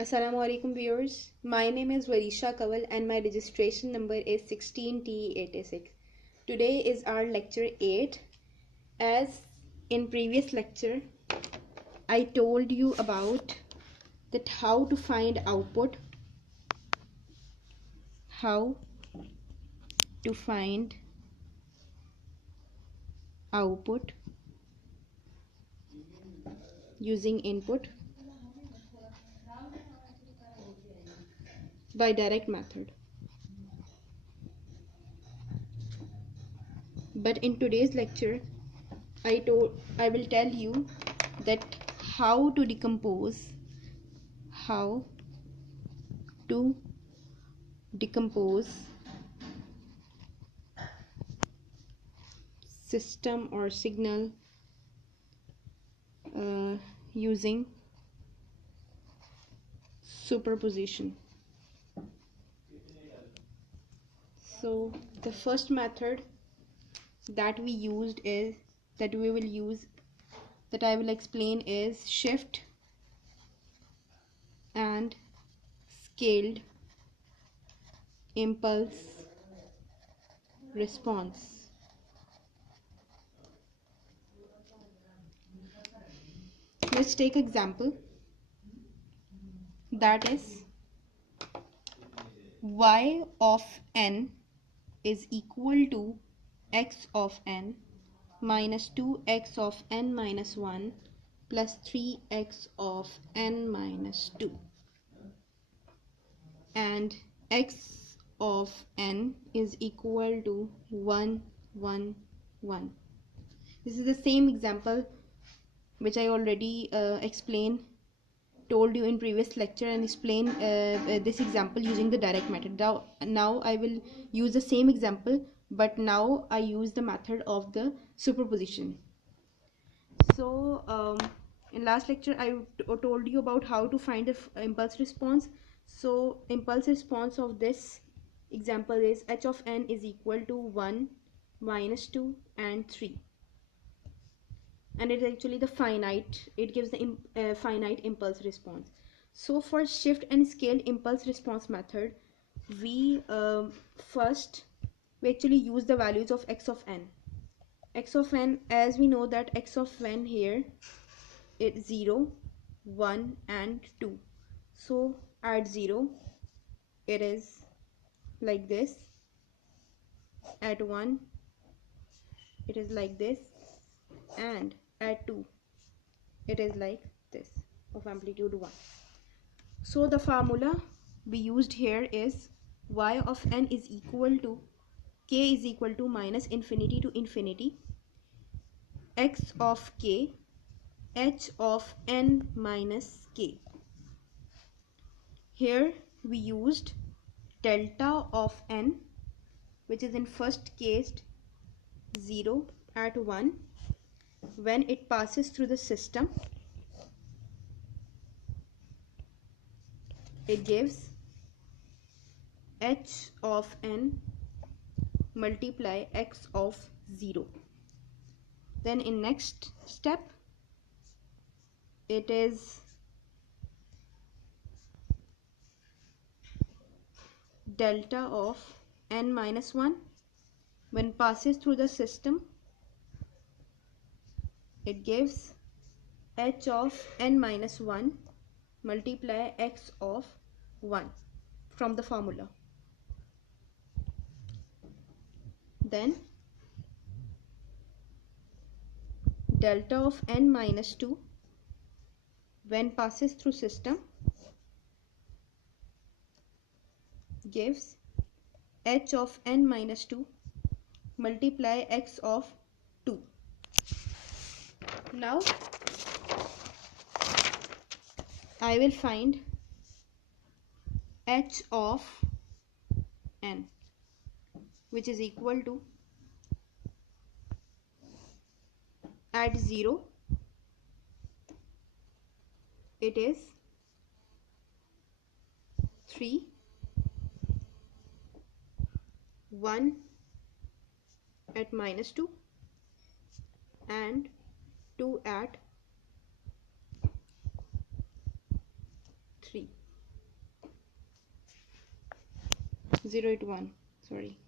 Assalamu alaikum viewers. My name is Varisha Kawal and my registration number is 16T86. Today is our lecture 8. As in previous lecture, I told you about that how to find output, how to find output using input by direct method. But in today's lecture, I will tell you that how to decompose system or signal using superposition. So the first method that we used is that we will use that I will explain is shift and scaled impulse response. Let's take example, that is y of n is equal to x of n minus 2x of n minus 1 plus 3x of n minus 2, and x of n is equal to 1 1 1. This is the same example which I already told you in previous lecture and explain this example using the direct method. Now I will use the same example, but now I use the method of the superposition. So in last lecture I told you about how to find the impulse response. So impulse response of this example is h of n is equal to 1 minus 2 and 3, and it is actually the it gives the finite impulse response. So for shift and scaled impulse response method, we actually use the values of x of n. X of n, as we know that x of n here is 0 1 and 2. So at 0 it is like this, at 1 it is like this, and at 2 it is like this, of amplitude 1. So the formula we used here is y of n is equal to k is equal to minus infinity to infinity x of k h of n minus k. Here we used delta of n, which is in first case 0 at 1. When it passes through the system, it gives h of n multiply x of 0. Then in next step it is delta of n minus 1. When passes through the system, it gives h of n minus 1 multiply x of 1 from the formula. Then delta of n minus 2 when passes through system gives h of n minus 2 multiply x of 2. Now I will find h of n, which is equal to, at 0 it is 3 1 at minus 2 and 2 at 3. 0 to 1, sorry.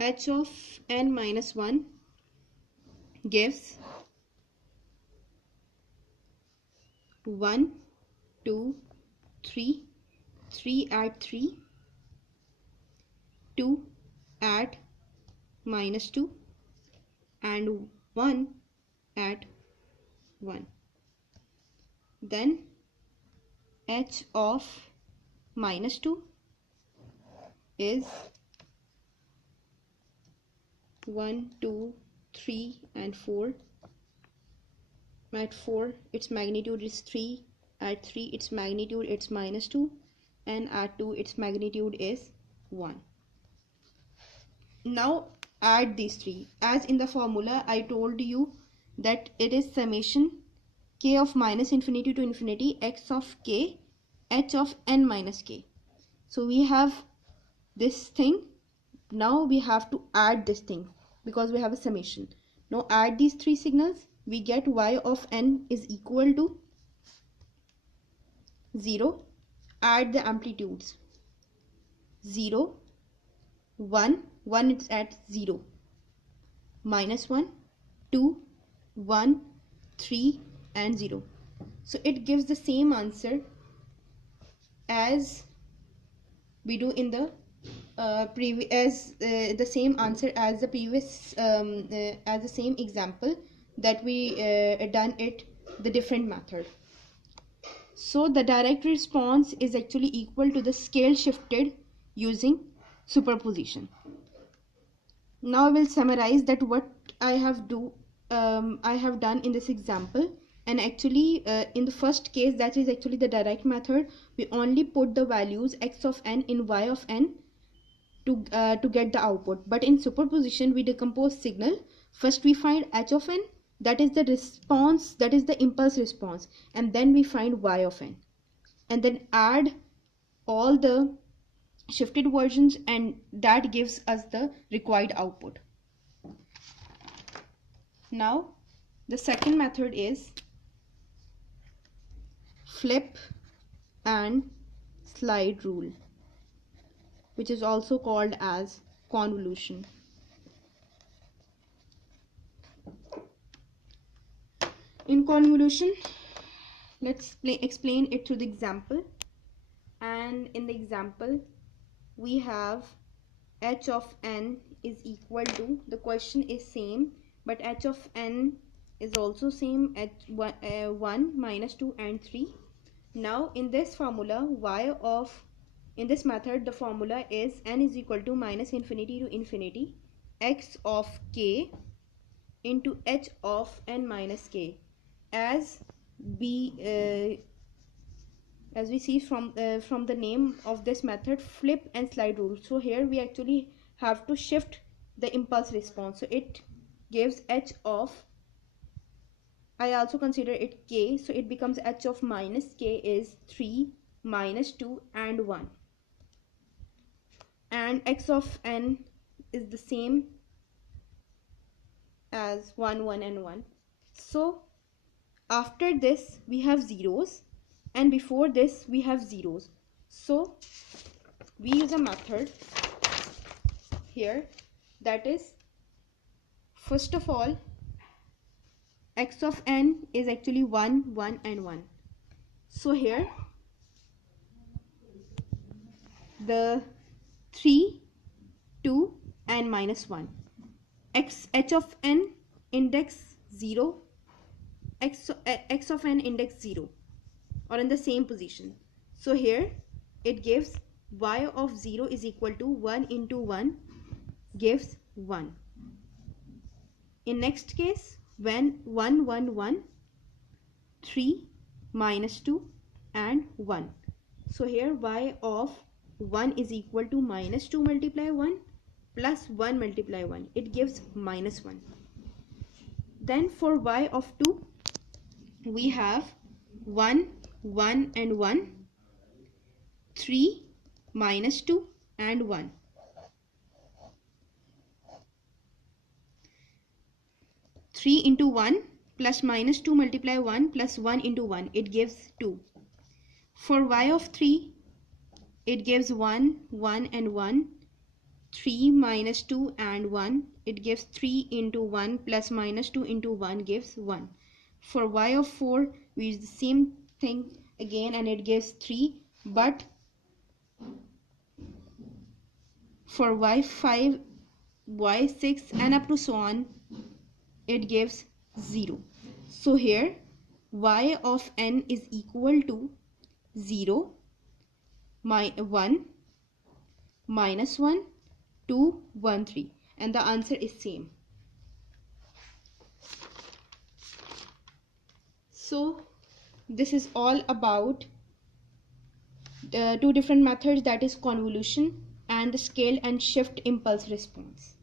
H of n minus 1 gives 1, 2, 3, 3 at 3, 2 at minus 2, and 1 at 1. Then H of minus 2 is 1, 2, 3 and 4. At 4 its magnitude is 3, at 3 its magnitude is minus 2, and at 2 its magnitude is 1. Now add these three. As in the formula I told you that it is summation k of minus infinity to infinity x of k h of n minus k. So we have this thing. Now we have to add this thing because we have a summation. Now add these three signals. We get y of n is equal to 0. Add the amplitudes. 0, 1, 1 is at 0, minus 1, 2, 1, 3 and 0. So it gives the same answer as we do in the the same answer as the previous as the same example that we done it the different method. So the direct response is actually equal to the scale shifted using superposition. Now I will summarize that what I have done in this example. And actually in the first case, that is actually the direct method, we only put the values x of n in y of n to get the output. But in superposition we decompose signal. First we find h of n, that is the response, that is the impulse response, and then we find y of n, and then add all the shifted versions, and that gives us the required output. Now the second method is flip and slide rule, which is also called as convolution. In convolution, let's explain it through the example. And in the example we have h of n is equal to, the question is same, but h of n is also same at 1, minus 2 and 3. Now in this formula, in this method the formula is n is equal to minus infinity to infinity x of k into h of n minus k, as we see from the name of this method, flip and slide rule. So here we actually have to shift the impulse response, so it gives h of, I also consider it k, so it becomes h of minus k is 3, minus 2 and 1, and x of n is the same as 1, 1 and 1. So after this we have zeros, and before this we have zeros. So we use a method here, that is, first of all, x of n is actually 1, 1 and 1. So here the 3, 2 and minus 1, h of n index 0, x of n index 0, or in the same position. So here it gives y of 0 is equal to 1 into 1 gives 1. In next case, when 1, 1, 1, 3, minus 2 and 1. So here y of 1 is equal to minus 2 multiply 1 plus 1 multiply 1. It gives minus 1. Then for y of 2, we have 1, 1 and 1, 3, minus 2 and 1. Three into 1 plus minus 2 multiply 1 plus 1 into 1, it gives 2. For y of 3, it gives 1, 1 and 1. 3 minus 2 and 1, it gives 3 into 1 plus minus 2 into 1 gives 1. For y of 4, we use the same thing again and it gives 3, but for y5, y6 and up to so on, it gives 0. So here y of n is equal to 0, 1, minus 1, 2, 1, 3, and the answer is same. So this is all about the two different methods, that is convolution and the scaled and shift impulse response.